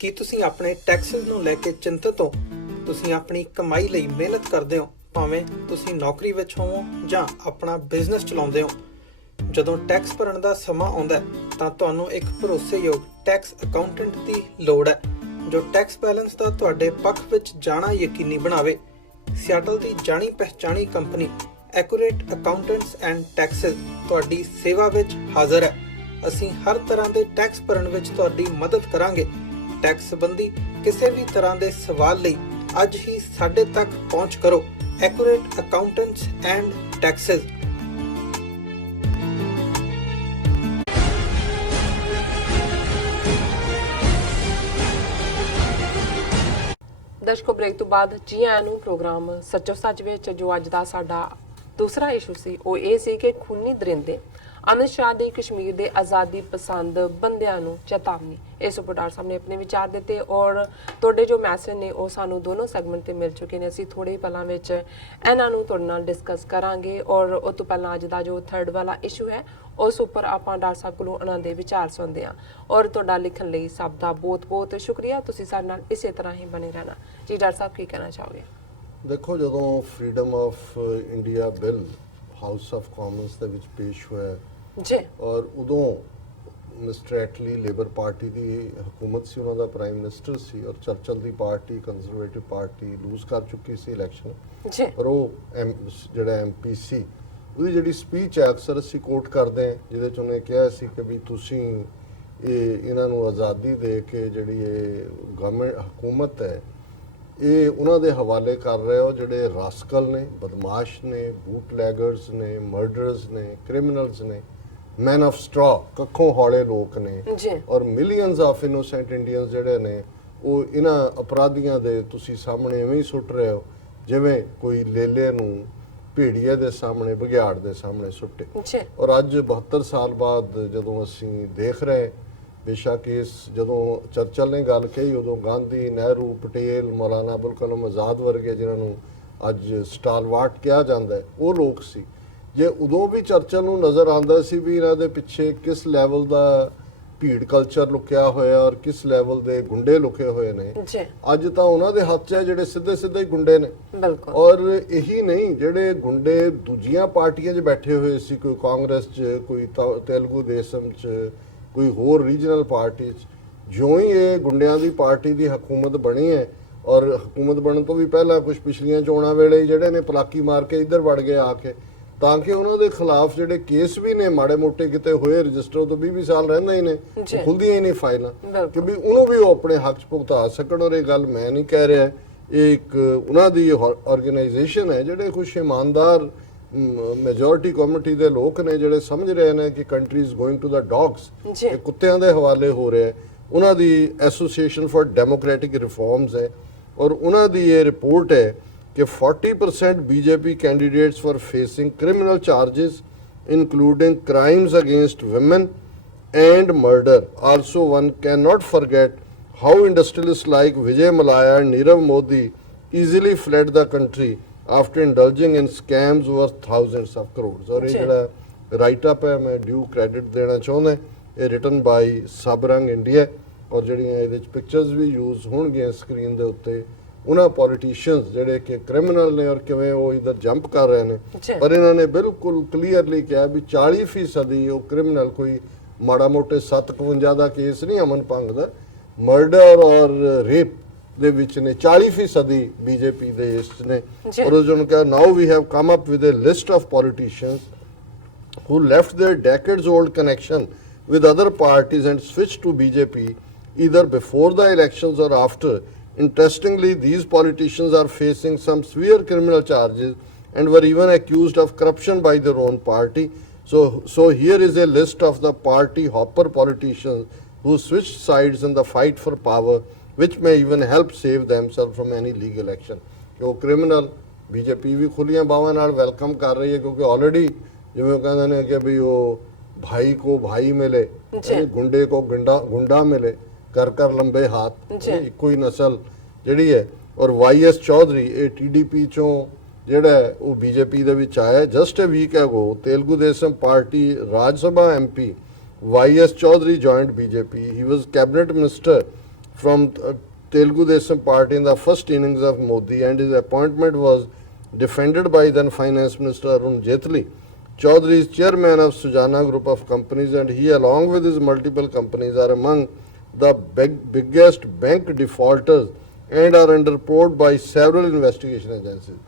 ਕੀ ਤੁਸੀਂ ਆਪਣੇ ਟੈਕਸਿਸ ਨੂੰ ਲੈ ਕੇ ਚਿੰਤਤ ਹੋ? ਤੁਸੀਂ ਆਪਣੀ ਕਮਾਈ ਲਈ ਮਿਹਨਤ ਕਰਦੇ ਹੋ, ਭਾਵੇਂ ਤੁਸੀਂ ਨੌਕਰੀ ਵਿੱਚ ਹੋਵੋ ਜਾਂ ਆਪਣਾ ਬਿਜ਼ਨਸ ਚਲਾਉਂਦੇ ਹੋ। ਜਦੋਂ ਟੈਕਸ ਭਰਨ ਦਾ ਸਮਾਂ ਆਉਂਦਾ ਤਾਂ ਤੁਹਾਨੂੰ ਇੱਕ ਭਰੋਸੇਯੋਗ ਟੈਕਸ ਅਕਾਊਂਟੈਂਟ ਦੀ ਲੋੜ ਹੈ ਜੋ ਟੈਕਸ ਬੈਲੈਂਸ ਦਾ ਤੁਹਾਡੇ ਪੱਖ ਵਿੱਚ ਜਾਣਾ ਯਕੀਨੀ ਬਣਾਵੇ। ਸਿਆਟਲ ਦੀ ਜਾਣੀ ਪਛਾਣੀ company accurate accountants and taxes ਤੁਹਾਡੀ ਸੇਵਾ ਵਿੱਚ ਹਾਜ਼ਰ ਹੈ। ਅਸੀਂ ਹਰ ਤਰ੍ਹਾਂ ਦੇ ਟੈਕਸ ਭਰਨ ਵਿੱਚ ਤੁਹਾਡੀ ਮਦਦ ਕਰਾਂਗੇ। ਟੈਕਸ ਸੰਬੰਧੀ ਕਿਸੇ ਵੀ ਤਰ੍ਹਾਂ ਦੇ ਸਵਾਲ ਲਈ ਅੱਜ ਹੀ ਸਾਡੇ ਤੱਕ ਪਹੁੰਚ ਕਰੋ। Accurate accountants and taxes. ਦਰਸ਼ਕੋ, ਬ੍ਰੇਕ ਤੋਂ ਬਾਅਦ ਜੀ ਆਇਆਂ ਨੂੰ ਪ੍ਰੋਗਰਾਮ ਸੱਚੋ ਸੱਚ ਵਿੱਚ। ਜੋ ਅੱਜ ਦਾ ਸਾਡਾ ਦੂਸਰਾ ਇਸ਼ੂ ਸੀ ਉਹ ਇਹ ਸੀ ਕਿ ਖੂਨੀ ਦਰਿੰਦੇ ਅਮਿਤ ਸ਼ਾਹ ਦੀ ਕਸ਼ਮੀਰ ਦੇ ਆਜ਼ਾਦੀ ਪਸੰਦ ਬੰਦਿਆਂ ਨੂੰ ਚੇਤਾਵਨੀ। ਇਸ ਉੱਪਰ ਡਾਕਟਰ ਸਾਹਿਬ ਨੇ ਆਪਣੇ ਵਿਚਾਰ ਦਿੱਤੇ ਔਰ ਤੁਹਾਡੇ ਜੋ ਮੈਸੇਜ ਨੇ ਉਹ ਸਾਨੂੰ ਦੋਨੋਂ ਸੈਗਮੈਂਟ ਤੇ ਮਿਲ ਚੁੱਕੇ ਨੇ। ਅਸੀਂ ਥੋੜੇ ਪਹਿਲਾਂ ਵਿੱਚ ਇਹਨਾਂ ਨੂੰ ਤੁਹਾਡੇ ਨਾਲ ਡਿਸਕਸ ਕਰਾਂਗੇ ਔਰ ਉਸ ਤੋਂ ਪਹਿਲਾਂ ਅੱਜ ਦਾ ਜੋ ਥਰਡ ਵਾਲਾ ਇਸ਼ੂ ਹੈ ਉਸ ਉੱਪਰ ਆਪਾਂ ਡਾਕਟਰ ਸਾਹਿਬ ਕੋਲੋਂ ਉਹਨਾਂ ਦੇ ਵਿਚਾਰ ਸੁਣਦੇ ਹਾਂ। ਔਰ ਤੁਹਾਡਾ ਲਿਖਣ ਲਈ ਸਭ ਦਾ ਬਹੁਤ ਬਹੁਤ ਸ਼ੁਕਰੀਆ। ਤੁਸੀਂ ਸਾਡੇ ਨਾਲ ਇਸੇ ਤਰ੍ਹਾਂ ਹੀ ਬਣੇ ਰਹਿਣਾ। ਜੀ ਡਾਕਟਰ ਸਾਹਿਬ, ਕੀ ਕਹਿਣਾ ਚਾਹੋਗੇ? ਦੇਖੋ, ਜਦੋਂ freedom of India bill house of Commons ਦੇ ਵਿੱਚ ਪੇਸ਼ ਹੋਇਆ ਜੀ ਔਰ ਉਦੋਂ ਮਿਸਟਰ ਐਟਲੀ ਲੇਬਰ ਪਾਰਟੀ ਦੀ ਹਕੂਮਤ ਸੀ, ਉਹਨਾਂ ਦਾ ਪ੍ਰਾਈਮ ਮਿਨਿਸਟਰ ਸੀ ਔਰ ਚਰਚਲ ਦੀ ਪਾਰਟੀ ਕੰਜ਼ਰਵੇਟਿਵ ਪਾਰਟੀ ਲੂਜ਼ ਕਰ ਚੁੱਕੀ ਸੀ ਇਲੈਕਸ਼ਨ ਜੀ। ਪਰ ਉਹ ਜਿਹੜਾ ਐਮਪੀ ਸੀ ਉਹਦੀ ਜਿਹੜੀ ਸਪੀਚ ਹੈ ਅਕਸਰ ਅਸੀਂ ਕੋਟ ਕਰਦੇ ਹਾਂ, ਜਿਹਦੇ 'ਚ ਉਹਨੇ ਕਿਹਾ ਸੀ ਕਿ ਵੀ ਤੁਸੀਂ ਇਹਨਾਂ ਨੂੰ ਆਜ਼ਾਦੀ ਦੇ ਕੇ ਜਿਹੜੀ ਇਹ ਗਵਰਨਮੈਂਟ ਹਕੂਮਤ ਹੈ ਇਹ ਉਹਨਾਂ ਦੇ ਹਵਾਲੇ ਕਰ ਰਹੇ ਹੋ ਜਿਹੜੇ ਰਾਸਕਲ ਨੇ, ਬਦਮਾਸ਼ ਨੇ, ਬੂਟਲੈਗਰਸ ਨੇ, ਮਰਡਰਰਸ ਨੇ, ਕ੍ਰਿਮੀਨਲਸ ਨੇ, ਮੈਨ ਆਫ ਸਟਰਾ, ਕੱਖੋਂ ਹੌਲੇ ਲੋਕ ਨੇ ਔਰ ਮਿਲੀਅਨਸ ਆਫ ਇਨੋਸੈਂਟ ਇੰਡੀਅਨਸ ਜਿਹੜੇ ਨੇ ਉਹ ਇਹਨਾਂ ਅਪਰਾਧੀਆਂ ਦੇ ਤੁਸੀਂ ਸਾਹਮਣੇ ਐਵੇਂ ਹੀ ਸੁੱਟ ਰਹੇ ਹੋ ਜਿਵੇਂ ਕੋਈ ਲੇਲੇ ਨੂੰ ਭੇੜੀਏ ਦੇ ਸਾਹਮਣੇ, ਬਘਿਆੜ ਦੇ ਸਾਹਮਣੇ ਸੁੱਟੇ। ਔਰ ਅੱਜ 72 ਸਾਲ ਬਾਅਦ ਜਦੋਂ ਅਸੀਂ ਦੇਖ ਰਹੇ, ਬੇਸ਼ੱਕ ਇਸ ਜਦੋਂ ਚਰਚਲ ਨੇ ਗੱਲ ਕਹੀ ਉਦੋਂ ਗਾਂਧੀ, ਨਹਿਰੂ, ਪਟੇਲ, ਮੌਲਾਨਾ ਅਬੁਲ ਕਲਾਮ ਆਜ਼ਾਦ ਵਰਗੇ ਜਿਨ੍ਹਾਂ ਨੂੰ ਅੱਜ ਸਟਾਲਵਾਰਟ ਕਿਹਾ ਜਾਂਦਾ ਹੈ ਉਹ ਲੋਕ ਸੀ। ਜੇ ਉਦੋਂ ਵੀ ਚਰਚਲ ਨੂੰ ਨਜ਼ਰ ਆਉਂਦਾ ਸੀ ਵੀ ਇਹਨਾਂ ਦੇ ਪਿੱਛੇ ਕਿਸ ਲੈਵਲ ਦਾ ਭੀੜ ਕਲਚਰ ਲੁਕਿਆ ਹੋਇਆ ਔਰ ਕਿਸ ਲੈਵਲ ਦੇ ਗੁੰਡੇ ਲੁਕੇ ਹੋਏ ਨੇ, ਅੱਜ ਤਾਂ ਉਹਨਾਂ ਦੇ ਹੱਥ 'ਚ ਹੈ ਜਿਹੜੇ ਸਿੱਧੇ ਸਿੱਧੇ ਹੀ ਗੁੰਡੇ ਨੇ। ਔਰ ਇਹੀ ਨਹੀਂ, ਜਿਹੜੇ ਗੁੰਡੇ ਦੂਜੀਆਂ ਪਾਰਟੀਆਂ 'ਚ ਬੈਠੇ ਹੋਏ ਸੀ, ਕੋਈ ਕਾਂਗਰਸ 'ਚ, ਕੋਈ ਤੇਲਗੂ ਦੇਸਮ 'ਚ, ਕੋਈ ਹੋਰ ਰੀਜਨਲ ਪਾਰਟੀ 'ਚ, ਜਿਉਂ ਹੀ ਇਹ ਗੁੰਡਿਆਂ ਦੀ ਪਾਰਟੀ ਦੀ ਹਕੂਮਤ ਬਣੀ ਹੈ ਔਰ ਹਕੂਮਤ ਬਣਨ ਤੋਂ ਵੀ ਪਹਿਲਾਂ ਕੁਝ ਪਿਛਲੀਆਂ ਚੋਣਾਂ ਵੇਲੇ ਜਿਹੜੇ ਨੇ ਪਲਾਕੀ ਮਾਰ ਕੇ ਇੱਧਰ ਵੜ ਗਏ ਆ ਕੇ, ਤਾਂ ਕਿ ਉਹਨਾਂ ਦੇ ਖਿਲਾਫ ਜਿਹੜੇ ਕੇਸ ਵੀ ਨੇ ਮਾੜੇ ਮੋਟੇ ਕਿਤੇ ਹੋਏ ਰਜਿਸਟਰ ਤੋਂ 20 ਸਾਲ ਰਹਿੰਦੇ ਹੀ ਨੇ, ਖੁੱਲਦੀਆਂ ਹੀ ਨਹੀਂ ਫਾਈਲਾਂ ਕਿ ਵੀ ਉਹਨੂੰ ਵੀ ਉਹ ਆਪਣੇ ਹੱਕ 'ਚ ਭੁਗਤਾ ਸਕਣ। ਔਰ ਇਹ ਗੱਲ ਮੈਂ ਨਹੀਂ ਕਹਿ ਰਿਹਾ, ਇਹ ਇੱਕ ਉਹਨਾਂ ਦੀ ਆਰਗੇਨਾਈਜੇਸ਼ਨ ਹੈ ਜਿਹੜੇ ਕੁਝ ਇਮਾਨਦਾਰ ਮੈਜੋਰਿਟੀ ਕਮਿਊਨਿਟੀ ਦੇ ਲੋਕ ਨੇ ਜਿਹੜੇ ਸਮਝ ਰਹੇ ਨੇ ਕਿ country is going to the dogs, ਇਹ ਕੁੱਤਿਆਂ ਦੇ ਹਵਾਲੇ ਹੋ ਰਿਹਾ। ਉਹਨਾਂ ਦੀ ਐਸੋਸੀਏਸ਼ਨ ਫॉर ਡੈਮੋਕ੍ਰੈਟਿਕ ਰਿਫਾਰਮਸ ਹੈ ਔਰ ਉਹਨਾਂ ਦੀ ਇਹ ਰਿਪੋਰਟ ਹੈ कि 40% BJP candidates were facing criminal charges including crimes against women and murder. Also, one cannot forget how industrialists like Vijay Mallya and Nirav Modi easily fled the country after indulging in scams worth thousands of crores. और ये जड़ा write up है मैं due credit देना चाहूँगा, ये written by Sabrang India और ਜਿਹੜੀਆਂ ਇਹਦੇ ਵਿੱਚ ਪਿਕਚਰਸ ਵੀ ਯੂਜ਼ ਹੋਣਗੀਆਂ ਸਕਰੀਨ ਦੇ ਉੱਤੇ ਉਹਨਾਂ ਪੋਲੀਟੀਸ਼ੀਅਨਸ ਜਿਹੜੇ ਕਿ ਕ੍ਰਿਮੀਨਲ ਨੇ ਔਰ ਕਿਵੇਂ ਉਹ ਇਧਰ ਜੰਪ ਕਰ ਰਹੇ ਨੇ। ਪਰ ਇਹਨਾਂ ਨੇ ਬਿਲਕੁਲ ਕਲੀਅਰਲੀ ਕਿਹਾ ਵੀ 40% ਉਹ ਕ੍ਰਿਮੀਨਲ ਕੋਈ ਮਾੜਾ ਮੋਟੇ 751 ਦਾ ਕੇਸ ਨਹੀਂ ਅਮਨ ਭੰਗ ਦਾ, ਮਰਡਰ ਔਰ ਰੇਪ ਦੇ ਵਿੱਚ ਨੇ 40% ਬੀਜੇਪੀ ਦੇ ਇਸ ਨੇ। ਔਰ ਉਹਨਾਂ ਕਿਹਾ now we have come up with a list of politicians who left their decades old connection with other parties and switched to BJP either before the elections or after. Interestingly, these politicians are facing some severe criminal charges and were even accused of corruption by their own party. So here is a list of the party hopper politicians who switched sides in the fight for power, which may even help save themselves from any legal action. ਜੋ criminal BJP ਵੀ ਖੁੱਲੀਆਂ ਬਾਹਾਂ ਨਾਲ welcome ਕਰ ਰਹੀ ਹੈ ਕਿਉਂਕਿ already ਜਿਵੇਂ ਉਹ ਕਹਿੰਦੇ ਨੇ ਕਿ ਵੀ ਉਹ ਭਾਈ ਕੋ ਭਾਈ ਮਿਲੇ, ਗੁੰਡੇ ਕੋ ਗੁੰਡਾ ਮਿਲੇ, ਕਰ ਲੰਬੇ ਹੱਥ, ਇੱਕੋ ਹੀ ਨਸਲ ਜਿਹੜੀ ਹੈ। ਔਰ YS ਚੌਧਰੀ ਇਹ TDP ਚੋਂ ਜਿਹੜਾ ਉਹ BJP ਦੇ ਵਿੱਚ ਆਇਆ just a week ago. Telugu Desam Party Rajya Sabha MP YS Chaudhary joined BJP. He was cabinet minister from Telugu Desam party in the first innings of Modi, and his appointment was defended by then Finance Minister Arun Jaitley. Chaudhary is chairman of Sujana Group of companies, and he, along with his multiple companies, are among the biggest bank defaulters and are under probe by several investigation agencies.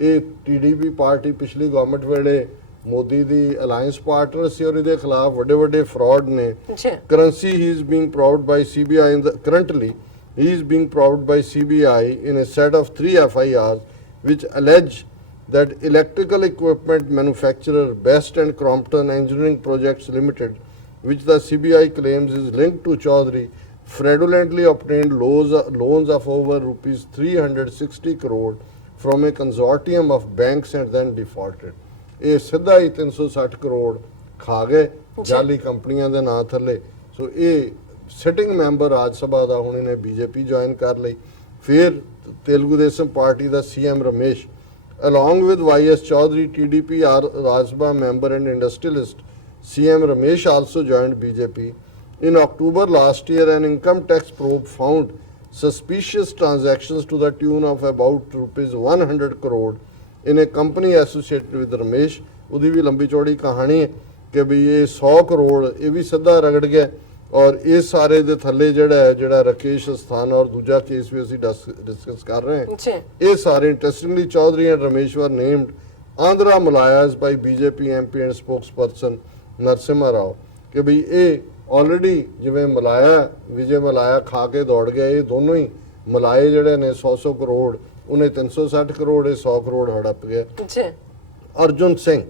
ਇਹ TDP party ਪਿਛਲੀ government ਵੇਲੇ ਮੋਦੀ ਦੀ alliance partner ਸੀ ਔਰ ਇਹਦੇ ਖਿਲਾਫ ਵੱਡੇ ਵੱਡੇ ਫਰਾਡ ਨੇ currency he is being proud by CBI in the currently he is being probed by CBI in a set of 3 FIRs which allege that electrical equipment manufacturer Best and Crompton Engineering Projects Limited, which the CBI claims is linked to Chaudhary, fraudulently obtained loans of over rupees 360 crore from a consortium of banks and then defaulted. ਇਹ ਸਿੱਧਾ ਹੀ 360 ਕਰੋੜ ਖਾ ਗਏ ਜਾਲੀ ਕੰਪਨੀਆਂ ਦੇ ਨਾਂ ਥੱਲੇ। ਸੋ ਇਹ ਸਿਟਿੰਗ ਮੈਂਬਰ ਰਾਜ ਸਭਾ ਦਾ ਹੁਣ ਇਹਨੇ BJP ਜੁਆਇਨ ਕਰ ਲਈ। ਫਿਰ ਤੇਲਗੂ ਦੇਸਮ ਪਾਰਟੀ ਦਾ CM Ramesh along with YS Chaudhary, TDP Raj Sabha member and industrialist CM Ramesh also joined BJP. In October last year, an income tax probe found suspicious transactions to the tune of about rupees 100 crore in a company associated with Ramesh. ਉਹਦੀ ਵੀ ਲੰਬੀ ਚੌੜੀ ਕਹਾਣੀ ਹੈ ਕਿ ਵੀ ਇਹ 100 ਕਰੋੜ ਇਹ ਵੀ ਸਿੱਧਾ ਰਗੜ ਗਿਆ ਔਰ ਇਹ ਸਾਰੇ ਦੇ ਥੱਲੇ ਜਿਹੜਾ ਰਕੇਸ਼ ਅਸਥਾਨਾ ਔਰ ਦੂਜਾ ਕੇਸ ਵੀ ਅਸੀਂ ਡਿਸਕਸ ਕਰ ਰਹੇ ਹਾਂ। ਇਹ ਸਾਰੇ interestingly Chaudhary and Ramesh were named Andhra Mallyas by BJP MP and spokesperson Narasimha Rao ਕਿ ਵੀ ਇਹ ਆਲਰੇਡੀ ਜਿਵੇਂ ਵਿਜੇ ਮਲਾਇਆ ਖਾ ਕੇ ਦੌੜ ਗਿਆ, ਇਹ ਦੋਨੋਂ ਹੀ ਮਲਾਏ ਜਿਹੜੇ ਨੇ 100 ਕਰੋੜ ਉਹਨੇ 360 ਕਰੋੜ ਇਹ 100 ਕਰੋੜ ਹੜਪ ਗਿਆ। ਅਰਜੁਨ ਸਿੰਘ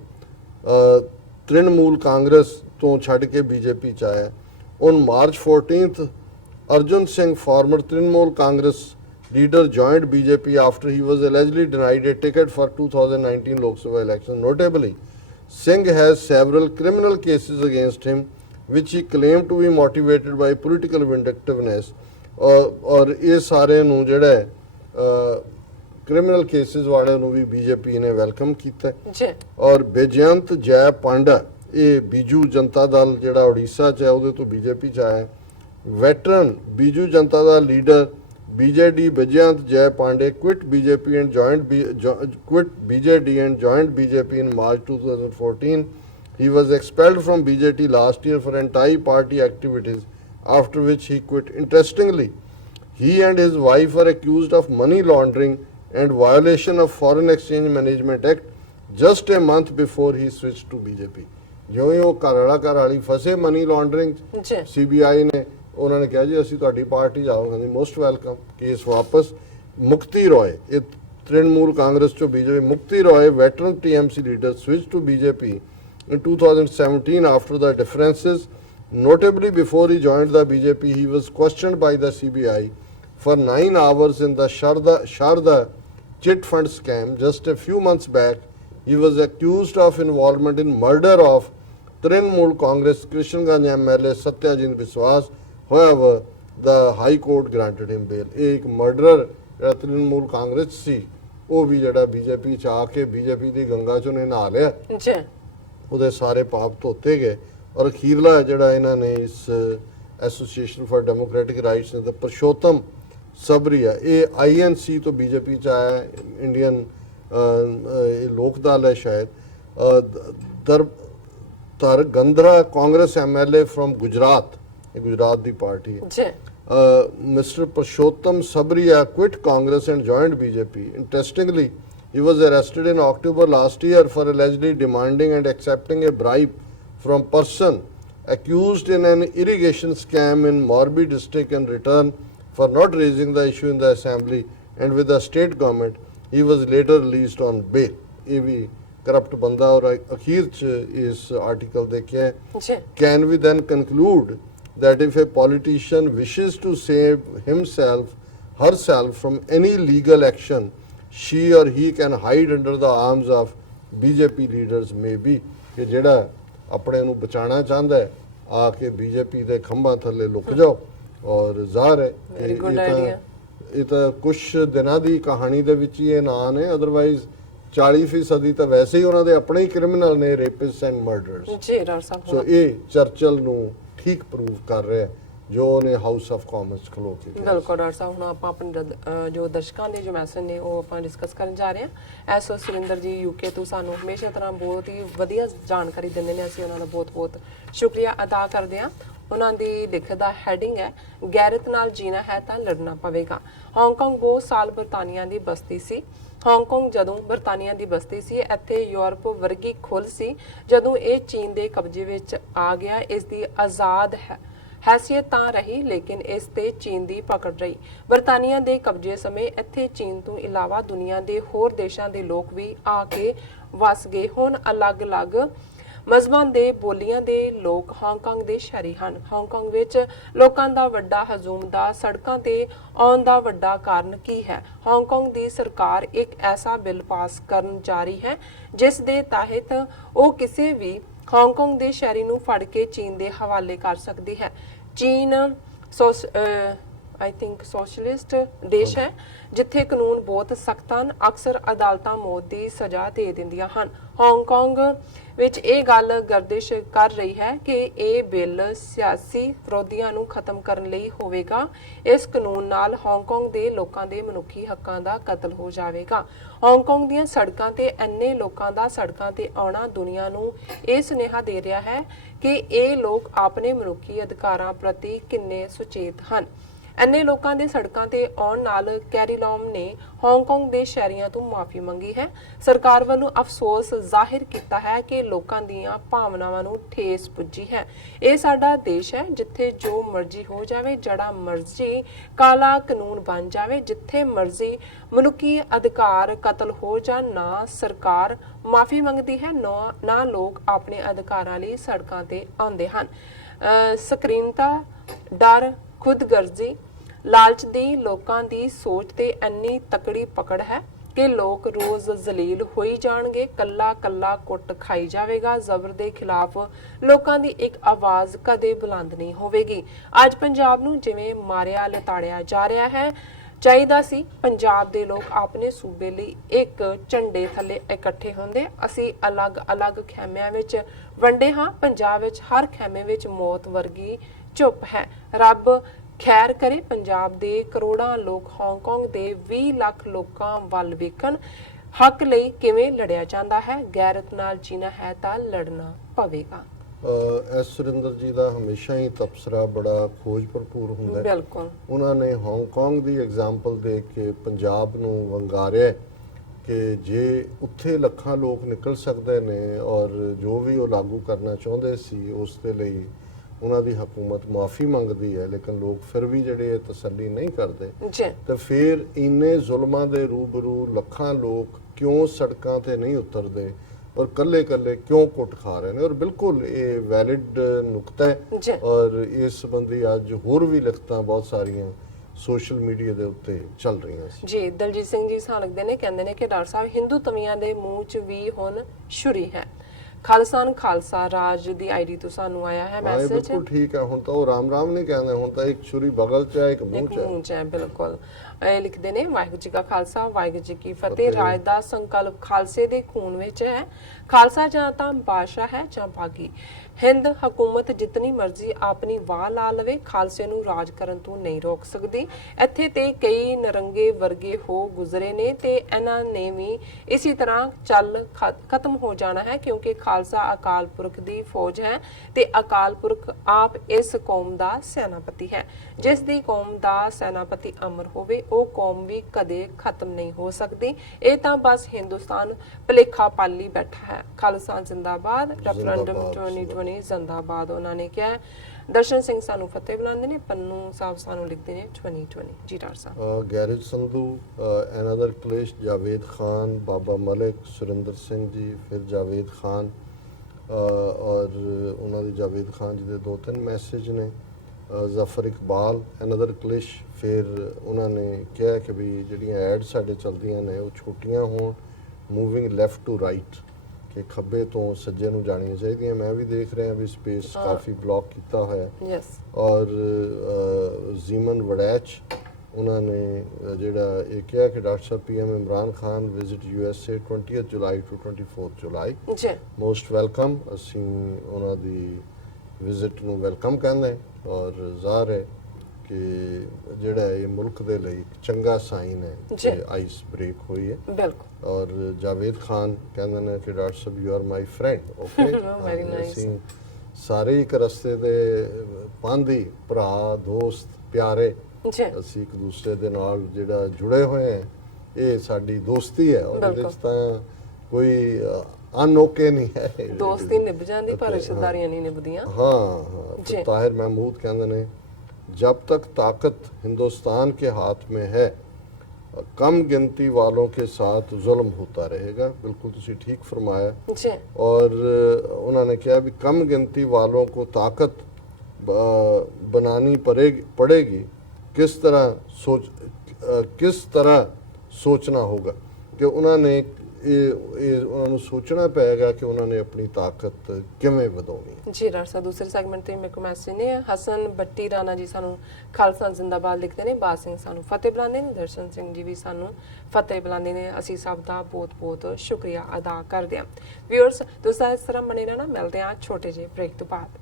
ਤ੍ਰਿਣਮੂਲ ਕਾਂਗਰਸ ਤੋਂ ਛੱਡ ਕੇ BJP ਚ ਆਇਆ। On March 14th, Arjun Singh, former Trinamool Congress leader, joined BJP after he was allegedly denied a ticket for 2019 Lok Sabha election. Notably, Singh has several criminal cases against him, which he claimed to be motivated by political vindictiveness. और ये सारे नूं जेड़ा criminal cases वाले नूं भी BJP ने welcome कीता है। और बेजयंत जय पांडा ਇਹ ਬੀਜੂ ਜਨਤਾ ਦਲ ਜਿਹੜਾ ਉੜੀਸਾ 'ਚ ਹੈ ਉਹਦੇ ਤੋਂ BJP 'ਚ ਆਇਆ। ਵੈਟਰਨ ਬੀਜੂ ਜਨਤਾ ਦਾ ਲੀਡਰ BJD ਬੇਜਯੰਤ ਜੈ Pandey quit BJD and joined BJP in March 2014. He was expelled from BJP last year for anti-party activities, after which he quit. Interestingly, he and his wife are accused of money laundering and violation of Foreign Exchange Management Act just a month before he switched to BJP. ਜਿਉਂ ਹੀ ਉਹ ਘਰ ਵਾਲੀ ਫਸੇ money laundering CBI ਨੇ ਉਹਨਾਂ ਨੇ ਕਿਹਾ ਜੀ ਅਸੀਂ ਤੁਹਾਡੀ ਪਾਰਟੀ ਜਾਓ, ਕਹਿੰਦੇ ਮੋਸਟ ਵੈਲਕਮ। ਕੇਸ ਵਾਪਸ। ਮੁਕਤੀ ਰੋਏ ਇਹ ਤ੍ਰਿਣਮੂਲ ਕਾਂਗਰਸ ਚੋਂ BJP ਮੁਕਤੀ ਰੋਏ veteran TMC leader switched to BJP in 2017 after the differences. Notably, before he joined the BJP, he was questioned by the CBI for 9 hours in the Sharda chit fund scam. Just a few months back, he was accused of involvement in murder of Trinamool Congress Krishanganj MLA Satyajit Biswas. However, the High Court granted him bail. एक murder ਜਿਹੜਾ ਤ੍ਰਿਣਮੂਲ ਕਾਂਗਰਸ ਸੀ ਉਹ ਵੀ ਜਿਹੜਾ BJP ਚ ਆ ਕੇ BJP ਦੀ ਗੰਗਾ ਚੋਂ ਨੇ ਨਹਾ ਲਿਆ, ਉਹਦੇ ਸਾਰੇ ਪਾਪ ਧੋਤੇ ਗਏ। ਔਰ ਅਖੀਰਲਾ ਜਿਹੜਾ ਇਹਨਾਂ ਨੇ ਇਸ ਐਸੋਸੀਏਸ਼ਨ ਫॉर ਡੈਮੋਕ੍ਰੈਟਿਕ ਰਾਈਟਸ ਨੇ ਤਾਂ ਪਰਸ਼ੋਤਮ ਸਬਰੀਆ ਇਹ INC ਤੋਂ BJP ਚ ਆਇਆ, ਇੰਡੀਅਨ ਲੋਕ ਦਲ ਹੈ ਸ਼ਾਇਦ। ਧਰਗੰਧਰਾ ਕਾਂਗਰਸ MLA from ਗੁਜਰਾਤ, ਇਹ ਗੁਜਰਾਤ ਦੀ ਪਾਰਟੀ ਹੈ। Mr. Purushottam Sabariya quit Congress and joined BJP. Interestingly, he was arrested in October last year for allegedly demanding and accepting a bribe from person accused in an irrigation scam in Morbi district in return for not raising the issue in the assembly and with the state government. He was later released on bail. ਇਹ ਵੀ corrupt ਬੰਦਾ ਔਰ ਅਖੀਰ 'ਚ ਇਸ article ਦੇਖਿਆ। Can we then conclude that if a politician wishes to save herself from any legal action, she or he can hide under the arms of BJP leaders? Maybe ਕਿ ਜਿਹੜਾ ਆਪਣੇ ਨੂੰ ਬਚਾਉਣਾ ਚਾਹੁੰਦਾ ਹੈ ਆ ਕੇ BJP ਦੇ ਖੰਭਾਂ ਥੱਲੇ ਲੁਕ ਜਾਓ। ਔਰ ਜ਼ਾਹਰ ਹੈ ਇਹ ਤਾਂ ਕੁਝ ਦਿਨਾਂ ਦੀ ਕਹਾਣੀ ਦੇ ਵਿੱਚ ਹੀ ਇਹ ਨਾਂ ਨੇ, ਅਦਰਵਾਈਜ਼ 40% ਤਾਂ ਵੈਸੇ ਹੀ ਉਹਨਾਂ ਦੇ ਆਪਣੇ ਹੀ ਕ੍ਰਿਮੀਨਲ ਨੇ, ਰੇਪਿਸਟ ਐਂਡ ਮਰਡਰਸ। ਸੋ ਇਹ ਚਰਚਲ ਨੂੰ ਠੀਕ ਪ੍ਰੂਵ ਕਰ ਰਿਹਾ ਜੋ ਉਹਨੇ ਹਾਊਸ ਆਫ ਕਾਮਰਸ ਖਲੋ ਕੇ ਕਿਹਾ। ਬਿਲਕੁਲ ਡਾਕਟਰ ਸਾਹਿਬ, ਹੁਣ ਆਪਾਂ ਆਪਣੇ ਜੋ ਦਰਸ਼ਕਾਂ ਦੇ ਜੋ ਮੈਸੇਜ ਨੇ ਉਹ ਆਪਾਂ ਡਿਸਕਸ ਕਰਨ ਜਾ ਰਹੇ ਹਾਂ। ਐਸ ਸੁਰਿੰਦਰ ਜੀ ਯੂਕੇ ਤੋਂ ਸਾਨੂੰ ਹਮੇਸ਼ਾ ਤਰ੍ਹਾਂ ਬਹੁਤ ਹੀ ਵਧੀਆ ਜਾਣਕਾਰੀ ਦਿੰਦੇ ਨੇ, ਅਸੀਂ ਉਹਨਾਂ ਦਾ ਬਹੁਤ-ਬਹੁਤ ਸ਼ੁਕਰੀਆ ਅਦਾ ਕਰਦੇ ਹਾਂ। ਉਹਨਾਂ ਦੀ ਲਿਖਤ ਦਾ ਹੈਡਿੰਗ ਹੈ, ਗੈਰਤ ਨਾਲ ਜੀਣਾ ਹੈ ਤਾਂ ਲੜਨਾ ਪਵੇਗਾ। ਹਾਂਗਕਾਂਗ ਬਹੁਤ ਸਾਲ ਬਰਤਾਨੀਆ ਦੀ ਬਸਤੀ ਸੀ। ਹਾਂਗਕਾਂਗ ਜਦੋਂ ਬਰਤਾਨੀਆ ਦੀ ਬਸਤੀ ਸੀ, ਇੱਥੇ ਯੂਰਪ ਵਰਗੀ ਖੁੱਲ੍ਹ ਸੀ। ਜਦੋਂ ਇਹ ਚੀਨ ਦੇ ਕਬਜ਼ੇ ਵਿੱਚ ਆ ਗਿਆ, ਇਸ ਦੀ ਆਜ਼ਾਦ ਹੈਸੀਅਤ ਤਾਂ ਰਹੀ, ਲੇਕਿਨ ਇਸ ਤੇ ਚੀਨ ਦੀ ਪਕੜ ਰਹੀ। ਬਰਤਾਨੀਆ ਦੇ ਕਬਜ਼ੇ ਸਮੇਂ ਇੱਥੇ ਚੀਨ ਤੋਂ ਇਲਾਵਾ ਦੁਨੀਆ ਦੇ ਹੋਰ ਦੇਸ਼ਾਂ ਦੇ ਲੋਕ ਵੀ ਆ ਕੇ ਵਸ ਗਏ। ਹੁਣ ਅਲੱਗ-ਅਲੱਗ ਮਜ਼ਹਬਾਂ ਦੇ ਬੋਲੀਆਂ ਦੇ ਲੋਕ ਹਾਂਗਕਾਂਗ ਦੇ ਸ਼ਹਿਰੀ ਹਨ। ਹਾਂਗਕਾਂਗ ਵਿੱਚ ਲੋਕਾਂ ਦਾ ਵੱਡਾ ਹਜੂਮ ਦਾ ਸੜਕਾਂ ਤੇ ਆਉਣ ਦਾ ਵੱਡਾ ਕਾਰਨ ਕੀ ਹੈ? ਹਾਂਗਕਾਂਗ ਦੀ ਸਰਕਾਰ ਇੱਕ ਐਸਾ ਬਿੱਲ ਪਾਸ ਕਰਨ ਜਾ ਰਹੀ ਹੈ ਜਿਸ ਦੇ ਤਹਿਤ ਉਹ ਕਿਸੇ ਵੀ ਹਾਂਗਕਾਂਗ ਦੇ ਸ਼ਹਿਰੀ ਨੂੰ ਫੜ ਕੇ ਚੀਨ ਦੇ ਹਵਾਲੇ ਕਰ ਸਕਦੀ ਹੈ। ਚੀਨ ਆਈ ਥਿੰਕ ਸੋਸ਼ਲਿਸਟ ਦੇਸ਼ ਹੈ ਜਿੱਥੇ ਕਾਨੂੰਨ ਬਹੁਤ ਸਖਤ ਹਨ। ਅਕਸਰ ਅਦਾਲਤਾਂ ਮੌਤ ਦੀ ਸਜ਼ਾ ਦੇ ਦਿੰਦੀਆਂ ਹਨ। ਹਾਂਗਕਾਂਗ ਵਿੱਚ ਇਹ ਗੱਲ ਗਰਦਿਸ਼ ਕਰ ਰਹੀ ਹੈ ਕਿ ਇਹ ਬਿੱਲ ਸਿਆਸੀ ਵਿਰੋਧੀਆਂ ਨੂੰ ਖਤਮ ਕਰਨ ਲਈ ਹੋਵੇਗਾ। ਇਸ ਕਾਨੂੰਨ ਨਾਲ ਹਾਂਗਕਾਂਗ ਦੇ ਲੋਕਾਂ ਦੇ ਮਨੁੱਖੀ ਹੱਕਾਂ ਦਾ ਕਤਲ ਹੋ ਜਾਵੇਗਾ। ਹਾਂਗਕਾਂਗ ਦੀਆਂ ਸੜਕਾਂ ਤੇ ਇੰਨੇ ਲੋਕਾਂ ਦਾ ਸੜਕਾਂ ਤੇ ਆਉਣਾ ਦੁਨੀਆ ਨੂੰ ਇਹ ਸੁਨੇਹਾ ਦੇ ਰਿਹਾ ਹੈ ਕਿ ਇਹ ਲੋਕ ਆਪਣੇ ਮਨੁੱਖੀ ਅਧਿਕਾਰਾਂ ਪ੍ਰਤੀ ਕਿੰਨੇ ਸੁਚੇਤ ਹਨ। ਇੰਨੇ ਲੋਕਾਂ ਦੇ ਸੜਕਾਂ ਤੇ ਆਉਣ ਨਾਲ ਕੈਰੀਲੌਮ ਨੇ ਹਾਂਗਕਾਂਗ ਦੇ ਸ਼ਹਿਰੀਆਂ ਤੋਂ ਮਾਫੀ ਮੰਗੀ ਹੈ। ਸਰਕਾਰ ਵੱਲੋਂ ਅਫਸੋਸ ਜ਼ਾਹਿਰ ਕੀਤਾ ਹੈ ਕਿ ਲੋਕਾਂ ਦੀਆਂ ਭਾਵਨਾਵਾਂ ਨੂੰ ਠੇਸ ਪੁੱਜੀ ਹੈ। ਇਹ ਸਾਡਾ ਦੇਸ਼ ਹੈ ਜਿੱਥੇ ਜੋ ਮਰਜ਼ੀ ਹੋ ਜਾਵੇ, ਜਿਹੜਾ ਮਰਜ਼ੀ ਕਾਲਾ ਕਾਨੂੰਨ ਬਣ ਜਾਵੇ, ਜਿੱਥੇ ਮਰਜ਼ੀ ਮਨੁੱਖੀ ਅਧਿਕਾਰ ਕਤਲ ਹੋ ਜਾਣ, ਨਾ ਸਰਕਾਰ ਮਾਫੀ ਮੰਗਦੀ ਹੈ, ਨਾ ਲੋਕ ਆਪਣੇ ਅਧਿਕਾਰਾਂ ਲਈ ਸੜਕਾਂ ਤੇ ਆਉਂਦੇ ਹਨ। ਸਕਰੀਨਤਾ, ਡਰ, ਖੁਦਗਰਜ਼ੀ, ਲਾਲਚ ਦੀ ਲੋਕਾਂ ਦੀ ਸੋਚ ਤੇ ਇੰਨੀ ਤਕੜੀ ਪਕੜ ਹੈ ਕਿ ਲੋਕ ਰੋਜ਼ ਜ਼ਲੀਲ ਹੋਈ ਜਾਣਗੇ। ਕੱਲਾ ਕੁੱਟ ਖਾਈ ਜਾਵੇਗਾ। ਜ਼ਬਰ ਦੇ ਖਿਲਾਫ ਲੋਕਾਂ ਦੀ ਇੱਕ ਆਵਾਜ਼ ਕਦੇ ਬੁਲੰਦ ਨਹੀਂ ਹੋਵੇਗੀ। ਅੱਜ ਪੰਜਾਬ ਨੂੰ ਜਿਵੇਂ ਮਾਰਿਆ ਲਤਾੜਿਆ ਜਾ ਰਿਹਾ ਹੈ, ਚਾਹੀਦਾ ਸੀ ਪੰਜਾਬ ਦੇ ਲੋਕ ਆਪਣੇ ਸੂਬੇ ਲਈ ਇੱਕ ਝੰਡੇ ਥੱਲੇ ਇਕੱਠੇ ਹੁੰਦੇ। ਅਸੀਂ ਅਲੱਗ-ਅਲੱਗ ਖੈਮਿਆਂ ਵਿੱਚ ਵੰਡੇ ਹਾਂ। ਪੰਜਾਬ ਵਿੱਚ ਹਰ ਖੈਮੇ ਵਿੱਚ ਮੌਤ ਵਰਗੀ ਚੁੱਪ ਹੈ। ਰੱਬ ਖੈਰ ਕਰੇ ਪੰਜਾਬ ਦੇ ਕਰੋੜਾਂ ਲੋਕ ਹਾਂਗਕਾਂਗ ਦੇ 20 ਲੱਖ ਲੋਕਾਂ ਵੱਲ ਵੇਖਣ। ਹੱਕ ਲਈ ਕਿਵੇਂ ਲੜਿਆ ਜਾਂਦਾ ਹੈ। ਗੈਰਤ ਨਾਲ ਜੀਣਾ ਹੈ ਤਾਂ ਲੜਨਾ ਪਵੇਗਾ। ਐਸ ਸੁਰਿੰਦਰ ਜੀ ਦਾ ਹਮੇਸ਼ਾ ਹੀ ਤਬਸਰਾ ਬੜਾ ਖੋਜ ਭਰਪੂਰ ਹੁੰਦਾ ਹੈ। ਬਿਲਕੁਲ, ਉਹਨਾਂ ਨੇ ਹਾਂਗਕਾਂਗ ਦੀ ਐਗਜ਼ਾਮਪਲ ਦੇ ਕੇ ਪੰਜਾਬ ਨੂੰ ਵੰਗਾਰਿਆ ਕਿ ਜੇ ਉੱਥੇ ਲੱਖਾਂ ਲੋਕ ਨਿਕਲ ਸਕਦੇ ਨੇ ਔਰ ਜੋ ਵੀ ਉਹ ਲਾਗੂ ਕਰਨਾ ਚਾਹੁੰਦੇ ਸੀ ਉਸ ਦੇ ਲਈ ਉਹਨਾਂ ਦੀ ਹਕੂਮਤ ਮਾਫੀ ਮੰਗਦੀ ਹੈ, ਲੇਕਿਨ ਲੋਕ ਫਿਰ ਵੀ ਜਿਹੜੇ ਤਸੱਲੀ ਨਹੀਂ ਕਰਦੇ ਜੀ। ਤਾਂ ਫਿਰ ਇੰਨੇ ਜ਼ੁਲਮਾਂ ਦੇ ਰੂਬਰੂ ਲੱਖਾਂ ਲੋਕ ਕਿਉਂ ਸੜਕਾਂ ਤੇ ਨਹੀਂ ਉਤਰਦੇ ਔਰ ਕੱਲੇ ਕਿਉਂ ਕੁੱਟ ਖਾ ਰਹੇ ਨੇ? ਔਰ ਬਿਲਕੁਲ ਇਹ ਵੈਲਿਡ ਨੁਕਤਾ ਹੈ ਔਰ ਇਸ ਸੰਬੰਧੀ ਅੱਜ ਹੋਰ ਵੀ ਲਿਖਤਾਂ ਬਹੁਤ ਸਾਰੀਆਂ ਸੋਸ਼ਲ ਮੀਡੀਆ ਦੇ ਉੱਤੇ ਚੱਲ ਰਹੀਆਂ ਸੀ। ਜੀ, ਦਲਜੀਤ ਸਿੰਘ ਜੀ ਸਾਲਕਦੇ ਨੇ ਕਹਿੰਦੇ ਨੇ ਕਿ ਡਾਕਟਰ ਸਾਹਿਬ ਹਿੰਦੂ ਤਵੀਆਂ ਦੇ ਮੂੰਹ 'ਚ ਵੀ ਹੁਣ ਛੁਰੀ ਹੈ। ਖਾਲਸਾਨ ਖਾਲਸਾ ਰਾਜ ਦੀ ਆਈਡੀ ਤੋਂ ਸਾਨੂੰ ਆਇਆ ਹੈ ਮੈਸੇਜ। ਬਿਲਕੁਲ ਠੀਕ ਹੈ। ਹੁਣ ਤਾਂ ਉਹ ਰਾਮ ਨਹੀਂ ਕਹਿੰਦੇ, ਹੁਣ ਤਾਂ ਇੱਕ ਛੁਰੀ ਬਗਲ 'ਚ ਹੈ, ਇੱਕ ਮੂੰਹ 'ਚ ਹੈ। ਬਿਲਕੁਲ। ਇਹ ਲਿਖਦੇ ਨੇ, ਵਾਹਿਗੁਰੂ ਜੀ ਕਾ ਖਾਲਸਾ ਵਾਹਿਗੁਰੂ ਜੀ ਕੀ ਫਤਿਹ। ਰਾਜ ਦਾ ਸੰਕਲਪ ਖਾਲਸੇ ਦੇ ਖੂਨ ਵਿੱਚ ਹੈ। ਖਾਲਸਾ ਜਾਂ ਤਾਂ ਬਾਦਸ਼ਾਹ ਹੈ ਜਾਂ ਬਾਗੀ। ਹਿੰਦ ਹਕੂਮਤ ਜਿਤਨੀ ਮਰਜ਼ੀ ਆਪਣੀ ਵਾਹ ਲਾ ਲਵੇ, ਖਾਲਸੇ ਨੂੰ ਰਾਜ ਕਰਨ ਤੋਂ ਨਹੀਂ ਰੋਕ ਸਕਦੀ। ਇੱਥੇ ਤੇ ਕਈ ਨਰੰਗੇ ਵਰਗੇ ਹੋ ਗੁਜ਼ਰੇ ਨੇ ਤੇ ਇਹਨਾਂ ਨੇ ਵੀ ਇਸੇ ਤਰ੍ਹਾਂ ਚੱਲ ਖਤਮ ਹੋ ਜਾਣਾ ਹੈ, ਕਿਉਂਕਿ ਖਾਲਸਾ ਅਕਾਲ ਪੁਰਖ ਦੀ ਫੌਜ ਹੈ ਤੇ ਅਕਾਲ ਪੁਰਖ ਆਪ ਇਸ ਕੌਮ ਦਾ ਸੈਨਾਪਤੀ ਹੈ। ਜਿਸ ਦੀ ਕੌਮ ਦਾ ਸੈਨਾਪਤੀ ਅਮਰ ਹੋਵੇ ਉਹ ਕੌਮ ਵੀ ਕਦੇ ਖਤਮ ਨਹੀਂ ਹੋ ਸਕਦੀ। ਇਹ ਤਾਂ ਬਸ ਹਿੰਦੁਸਤਾਨ ਭਲੇਖਾ ਪਾਲੀ ਬੈਠਾ ਹੈ। ਖਾਲਸਾ ਜ਼ਿੰਦਾਬਾਦ। ਰੈਫਰੈਂਡਮ 2020 ਜ਼ਿੰਦਾਬਾਦ ਉਹਨਾਂ ਨੇ ਕਿਹਾ। ਦਰਸ਼ਨ ਸਿੰਘ ਸਾਨੂੰ ਫਤਿਹ ਬੁਲਾਉਂਦੇ ਨੇ। ਪੰਨੂ ਸਾਹਿਬ ਸਾਨੂੰ ਲਿਖਦੇ ਨੇ 2020। ਜੀ ਡਾਕਟਰ ਸਾਹਿਬ। ਗੈਰੇਜ ਸੰਧੂ, ਅਨਦਰ ਕਲੇਸ਼, ਜਾਵੇਦ ਖਾਨ, ਬਾਬਾ ਮਲਿਕ, ਸੁਰਿੰਦਰ ਸਿੰਘ ਜੀ, ਫਿਰ ਜਾਵੇਦ ਖਾਨ ਔਰ ਉਹਨਾਂ ਦੀ ਜਾਵੇਦ ਖਾਨ ਜੀ ਦੇ 2-3 ਮੈਸੇਜ ਨੇ। ਜ਼ਫਰ ਇਕਬਾਲ, ਅਨਦਰ ਕਲਿਸ਼, ਫਿਰ ਉਹਨਾਂ ਨੇ ਕਿਹਾ ਕਿ ਵੀ ਜਿਹੜੀਆਂ ਐਡ ਸਾਡੇ ਚੱਲਦੀਆਂ ਨੇ ਉਹ ਛੋਟੀਆਂ ਹੋਣ, ਮੂਵਿੰਗ ਲੈਫਟ ਟੂ ਰਾਈਟ, ਕਿ ਖੱਬੇ ਤੋਂ ਸੱਜੇ ਨੂੰ ਜਾਣੀਆਂ ਚਾਹੀਦੀਆਂ। ਮੈਂ ਵੀ ਦੇਖ ਰਿਹਾ ਵੀ ਸਪੇਸ ਕਾਫੀ ਬਲੌਕ ਕੀਤਾ ਹੋਇਆ। ਯੈਸ। ਔਰ ਜ਼ੀਮਨ ਵੜੈਚ ਉਹਨਾਂ ਨੇ ਜਿਹੜਾ ਇਹ ਕਿਹਾ ਕਿ doctor Sahib PM Imran Khan visit USA 20 July to 24 ਜੁਲਾਈ। ਜੀ। Most welcome. ਅਸੀਂ ਉਹਨਾਂ ਦੀ ਵਿਜ਼ਿਟ ਨੂੰ ਵੈਲਕਮ ਕਹਿੰਦੇ ਹਾਂ। ਔਰ ਜ਼ਾਹਰ ਹੈ ਕਿ ਜਿਹੜਾ ਇਹ ਮੁਲਕ ਦੇ ਲਈ ਇੱਕ ਚੰਗਾ ਸਾਈਨ ਹੈ ਜੀ। ਕਿ ਆਈਸ ਬ੍ਰੇਕ ਹੋਈ ਹੈ। ਬਿਲਕੁਲ ਔਰ ਜਾਵੇਦ ਖਾਨ ਕਹਿੰਦੇ ਨੇ ਕਿ doctor Sahib you are my friend okay Very nice. ਅਸੀਂ ਸਾਰੇ ਇੱਕ ਰਸਤੇ ਦੇ ਪਾਂਧੀ ਭਰਾ ਦੋਸਤ ਪਿਆਰੇ ਜੀ ਅਸੀਂ ਇੱਕ ਦੂਸਰੇ ਦੇ ਨਾਲ ਜਿਹੜਾ ਜੁੜੇ ਹੋਏ ਹਾਂ ਇਹ ਸਾਡੀ ਦੋਸਤੀ ਹੈ ਔਰ ਇਹਦੇ ਬਿਲਕੁਲ। ਵਿੱਚ ਤਾਂ ਕੋਈ ਅਨੋਕੇ ਨਹੀਂ ਹੈ ਦੋਸਤੀ ਨਿਭ ਜਾਂਦੀ ਪਰ ਰਿਸ਼ਤੇਦਾਰੀਆਂ ਨਹੀਂ ਨਿਭਦੀਆਂ। हाँ जी। तो ताहिर महमूद कहते ने जब तक ताकत हिंदुस्तान के हाथ में है कम गिनती वालों के साथ जुल्म होता रहेगा। बिल्कुल तुसी ठीक फरमाया। ਜੀ और उन्होंने कहा भी कम गिनती वालों को ताकत बनानी पड़ेगी किस तरह सोचना होगा कि उन्होंने ਉਹਨਾਂ ਨੂੰ ਸੋਚਣਾ ਪਏਗਾ ਕਿ ਉਹਨਾਂ ਨੇ ਆਪਣੀ ਤਾਕਤ ਕਿਵੇਂ ਵਧਾਉਣੀ ਹੈ। ਜੀ ਡਾਕਟਰ ਸਾਹਿਬ ਦੂਸਰੇ ਸੈਗਮੈਂਟ ਤੇ ਮੇਰੇ ਕੋਲ ਮੈਸੇਜ ਨੇ ਹਸਨ ਬੱਟੀ ਰਾਣਾ ਜੀ ਸਾਨੂੰ ਖਾਲਸਾ ਜ਼ਿੰਦਾਬਾਦ ਲਿਖਦੇ ਨੇ, ਬਾਦ ਸਿੰਘ ਸਾਨੂੰ ਫਤਿਹ ਬੁਲਾਉਂਦੇ ਨੇ, ਦਰਸ਼ਨ ਸਿੰਘ ਜੀ ਵੀ ਸਾਨੂੰ ਫਤਿਹ ਬੁਲਾਉਂਦੇ ਨੇ। ਅਸੀਂ ਸਭ ਦਾ ਬਹੁਤ-ਬਹੁਤ ਸ਼ੁਕਰੀਆ ਅਦਾ ਕਰਦੇ ਹਾਂ। ਵਿਊਅਰਸ ਤੁਸੀਂ ਇਸ ਤਰ੍ਹਾਂ ਬਣੇ ਰਹਿਣਾ, ਮਿਲਦੇ ਹਾਂ ਛੋਟੇ ਜਿਹੇ ਬ੍ਰੇਕ ਤੋਂ ਬਾਅਦ।